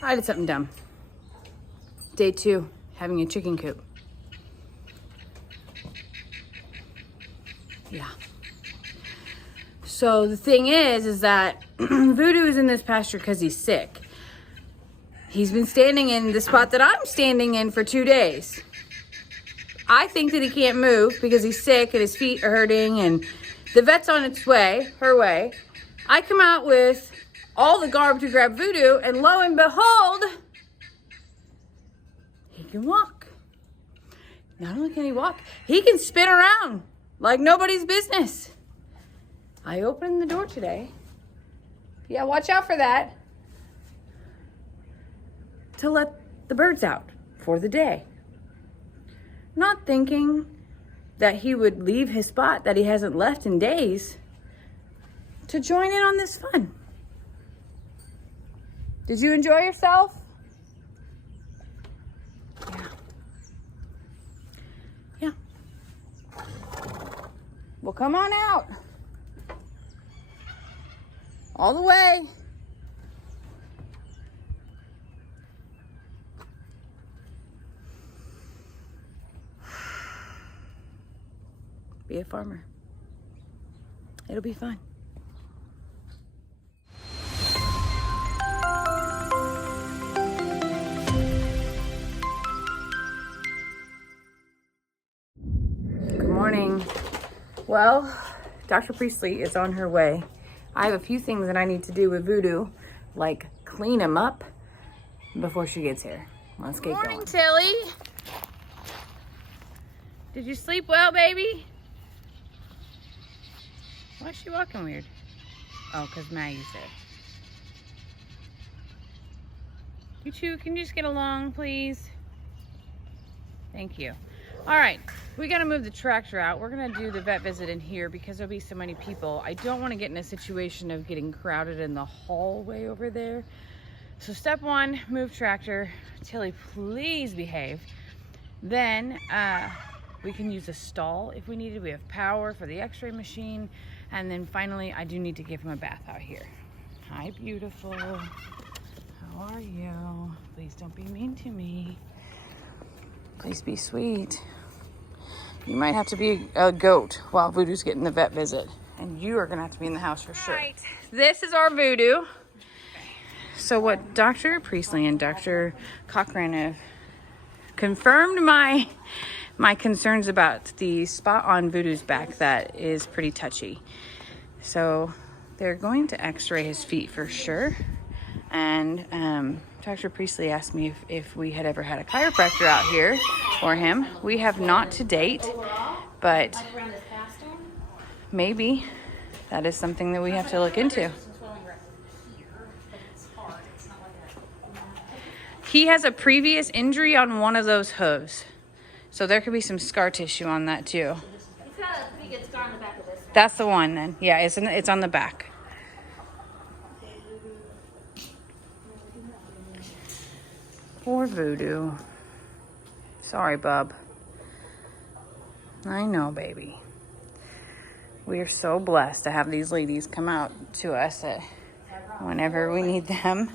I did something dumb. Day 2, having a chicken coop. Yeah. So the thing is that Voodoo is in this pasture because he's sick. He's been standing in the spot that I'm standing in for 2 days. I think that he can't move because he's sick and his feet are hurting and the vet's on its way, her way. I come out with all the garb to grab Voodoo, and lo and behold, he can walk. Not only can he walk, he can spin around like nobody's business. I opened the door today. Yeah, watch out for that. To let the birds out for the day. Not thinking that he would leave his spot that he hasn't left in days to join in on this fun. Did you enjoy yourself? Yeah. Well, come on out. All the way. Be a farmer. It'll be fun. Good morning. Well, Dr. Priestley is on her way. I have a few things that I need to do with Voodoo, like clean him up before she gets here. Let's get going. Good morning, Tilly. Did you sleep well, baby? Why is she walking weird? Oh, because Maggie's there. You two, can you just get along, please? Thank you. All right, we got to move the tractor out. We're going to do the vet visit in here because there'll be so many people. I don't want to get in a situation of getting crowded in the hallway over there. So step 1, move tractor. Tilly, please behave. Then we can use a stall if we need it. We have power for the x-ray machine. And then finally, I do need to give him a bath out here. Hi, beautiful. How are you? Please don't be mean to me. Please be sweet. You might have to be a goat while Voodoo's getting the vet visit. And you are gonna have to be in the house for sure. All right. This is our Voodoo. So what Dr. Priestley and Dr. Cochran have confirmed my concerns about the spot on Voodoo's back that is pretty touchy. So they're going to x-ray his feet for sure. And Dr. Priestley asked me if we had ever had a chiropractor out here for him. We have not to date, but maybe that is something that we have to look into. He has a previous injury on one of those hooves. So there could be some scar tissue on that too. He's got a pretty good scar on the back of this. That's the one then. Yeah, it's on the back. Poor Voodoo. Sorry, bub. I know, baby. We are so blessed to have these ladies come out to us whenever we need them.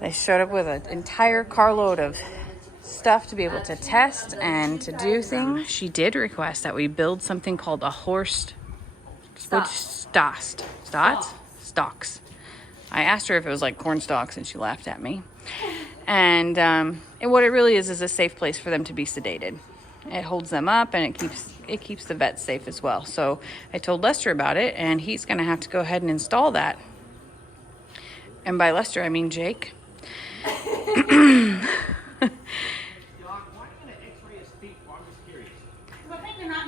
They showed up with an entire carload of stuff to be able to test and to do things. She did request that we build something called a horse stalks. I asked her if it was like corn stalks and she laughed at me. And what it really is a safe place for them to be sedated. It holds them up and it keeps the vets safe as well. So I told Lester about it and he's going to have to go ahead and install that. And by Lester, I mean Jake.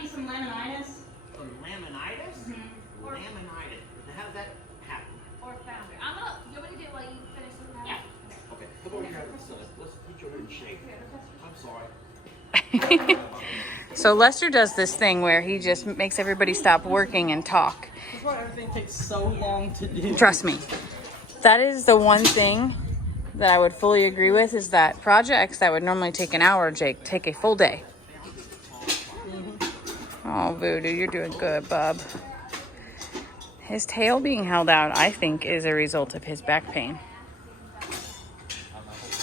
Some laminitis. Some laminitis? Mm-hmm. Laminitis. How does that happen? Or founder. You want me to do it while you finish with that? Yeah. Okay. Come over here. Let's put your in shape. I'm sorry. So Lester does this thing where he just makes everybody stop working and talk. That's why everything takes so long to do. Trust me. That is the one thing that I would fully agree with is that projects that would normally take an hour, Jake, take a full day. Oh, Voodoo, you're doing good, bub. His tail being held out, I think, is a result of his back pain.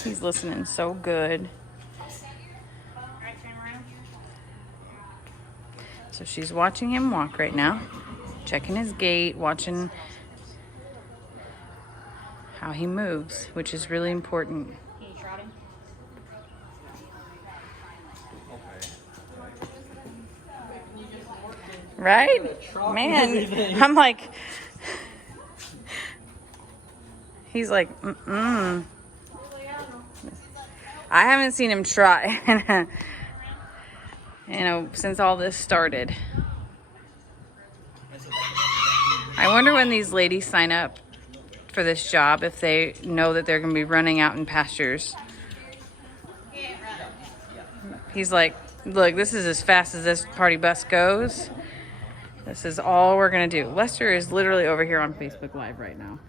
He's listening so good. So she's watching him walk right now, checking his gait, watching how he moves, which is really important. Can you trot him? Right? Man, I'm like, he's like, I haven't seen him try, since all this started. I wonder when these ladies sign up for this job, if they know that they're going to be running out in pastures. He's like, look, this is as fast as this party bus goes. This is all we're going to do. Lester is literally over here on Facebook Live right now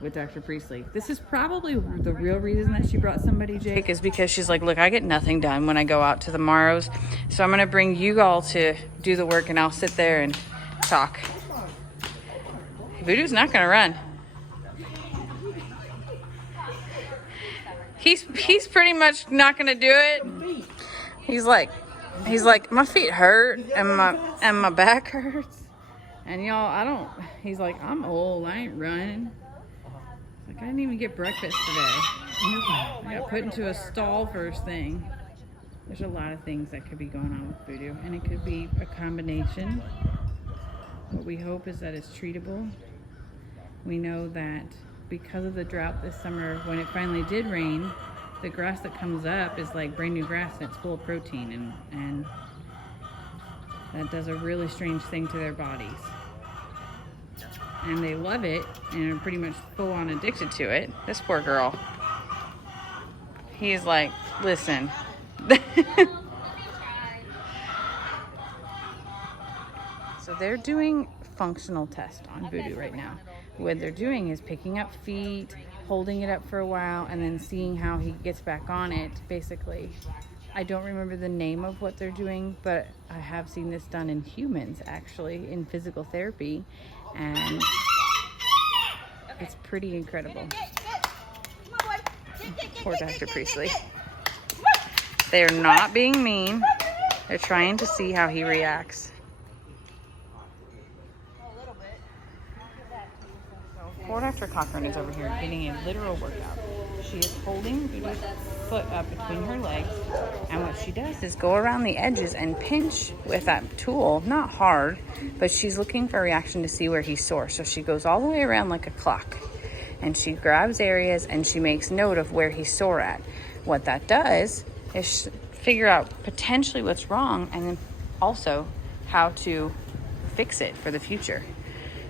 with Dr. Priestley. This is probably the real reason that she brought somebody, Jake, is because she's like, look, I get nothing done when I go out to the Morrows. So I'm going to bring you all to do the work and I'll sit there and talk. Voodoo's not going to run. He's pretty much not going to do it. He's like, my feet hurt and my back hurts. And y'all, he's like, I'm old, I ain't running. Like, I didn't even get breakfast today. I got put into a stall first thing. There's a lot of things that could be going on with Voodoo, and it could be a combination. What we hope is that it's treatable. We know that because of the drought this summer, when it finally did rain, the grass that comes up is like brand new grass and it's full of protein, and that does a really strange thing to their bodies. And they love it and are pretty much full on addicted to it. This poor girl. He's like, listen. So they're doing functional test on Voodoo right now. What they're doing is picking up feet, holding it up for a while, and then seeing how he gets back on it, basically. I don't remember the name of what they're doing, but I have seen this done in humans, actually, in physical therapy, and it's pretty incredible. Poor Dr. Priestley. They're not being mean. They're trying to see how he reacts. Poor Dr. Cochran is over here getting a literal workout. She is holding Voodoo's foot up between her legs, and what she does is go around the edges and pinch with that tool, not hard, but she's looking for a reaction to see where he's sore. So she goes all the way around like a clock, and she grabs areas and she makes note of where he's sore at. What that does is figure out potentially what's wrong, and then also how to fix it for the future.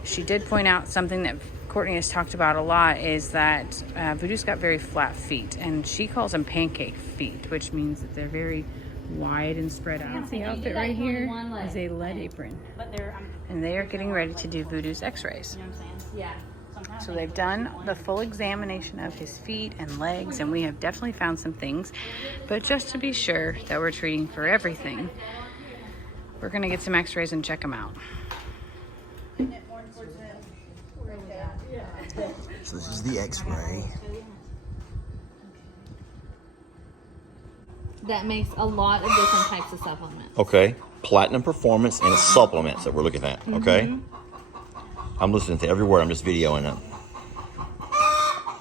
She did point out something that Courtney has talked about a lot, is that Voodoo's got very flat feet, and she calls them pancake feet, which means that they're very wide and spread out. The outfit right here is a lead apron, and they are getting ready to do Voodoo's x-rays. Yeah. So they've done the full examination of his feet and legs, and we have definitely found some things, but just to be sure that we're treating for everything, we're going to get some x-rays and check them out. So this is the x-ray. That makes a lot of different types of supplements. Okay. Platinum Performance and supplements that we're looking at. Okay. I'm listening to every word. I'm just videoing it.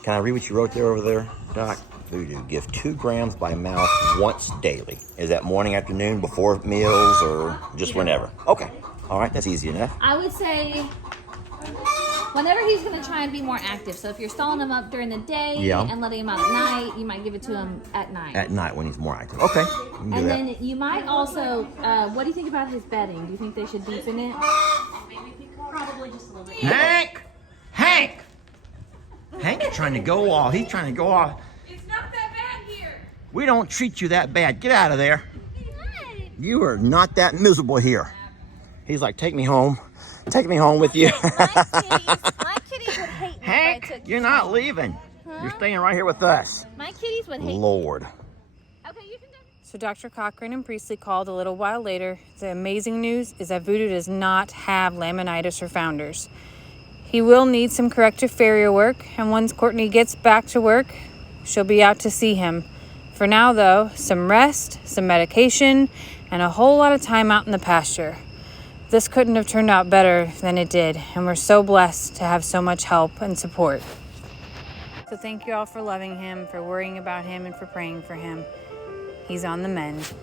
Can I read what you wrote there over there, Doc? Voodoo. Give 2 grams by mouth once daily. Is that morning, afternoon, before meals, or just whenever? Okay. All right. That's easy enough. I would say whenever he's going to try and be more active. So if you're stalling him up during the day and letting him out at night, you might give it to him at night. At night when he's more active. Okay. And then you might also, what do you think about his bedding? Do you think they should deepen it? Probably just a little bit. Hank! Hank's trying to go off. He's trying to go off. It's not that bad here. We don't treat you that bad. Get out of there. You are not that miserable here. He's like, take me home. Take me home with you. My kitties would hate me Hank, if I took you're not leaving. Huh? You're staying right here with us. My kitties would hate me. Lord. Okay, you can do it. So Dr. Cochran and Priestley called a little while later. The amazing news is that Voodoo does not have laminitis or founders. He will need some corrective farrier work, and once Courtney gets back to work, she'll be out to see him. For now, though, some rest, some medication, and a whole lot of time out in the pasture. This couldn't have turned out better than it did, and we're so blessed to have so much help and support. So thank you all for loving him, for worrying about him, and for praying for him. He's on the mend.